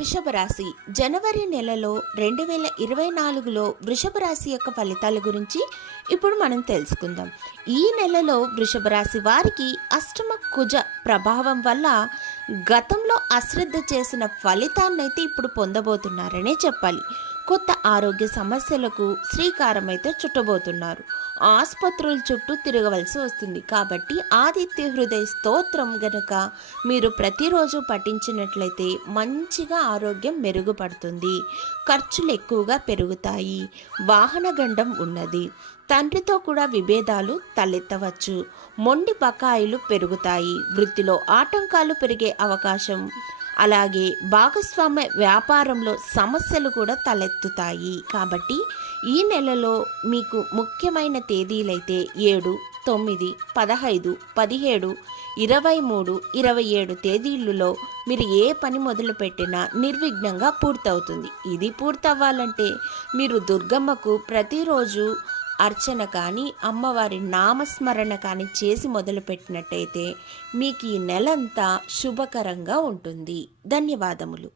వృషభ రాశి జనవరి నెలలో 2024లో వృషభ రాశి యొక్క ఫలితాల గురించి ఇప్పుడు మనం తెలుసుకుందాం. ఈ నెలలో వృషభ రాశి వారికి అష్టమ కుజ ప్రభావం వల్ల గతంలో అశ్రద్ధ చేసిన ఫలితాన్నైతే ఇప్పుడు పొందబోతున్నారనే చెప్పాలి. కొత్త ఆరోగ్య సమస్యలకు శ్రీకారం అయితే చుట్టబోతున్నారు. ఆసుపత్రుల చుట్టూ తిరగవలసి వస్తుంది. కాబట్టి ఆదిత్య హృదయ స్తోత్రం గనక మీరు ప్రతిరోజు పఠించినట్లయితే మంచిగా ఆరోగ్యం మెరుగుపడుతుంది. ఖర్చులు ఎక్కువగా పెరుగుతాయి. వాహన గండం ఉన్నది. తండ్రితో కూడా విభేదాలు తలెత్తవచ్చు. మొండి బకాయిలు పెరుగుతాయి. వృత్తిలో ఆటంకాలు పెరిగే అవకాశం, అలాగే భాగస్వామ్య వ్యాపారంలో సమస్యలు కూడా తలెత్తుతాయి. కాబట్టి ఈ నెలలో మీకు ముఖ్యమైన తేదీలైతే 7, 9, 15, 17, 23, 27 తేదీలలో మీరు ఏ పని మొదలుపెట్టినా నిర్విఘ్నంగా పూర్తవుతుంది. ఇది పూర్తవ్వాలంటే మీరు దుర్గమ్మకు ప్రతిరోజు అర్చన కానీ అమ్మవారి నామస్మరణ కానీ చేసి మొదలుపెట్టినట్టయితే మీకు ఈ నెలంతా శుభకరంగా ఉంటుంది. ధన్యవాదములు.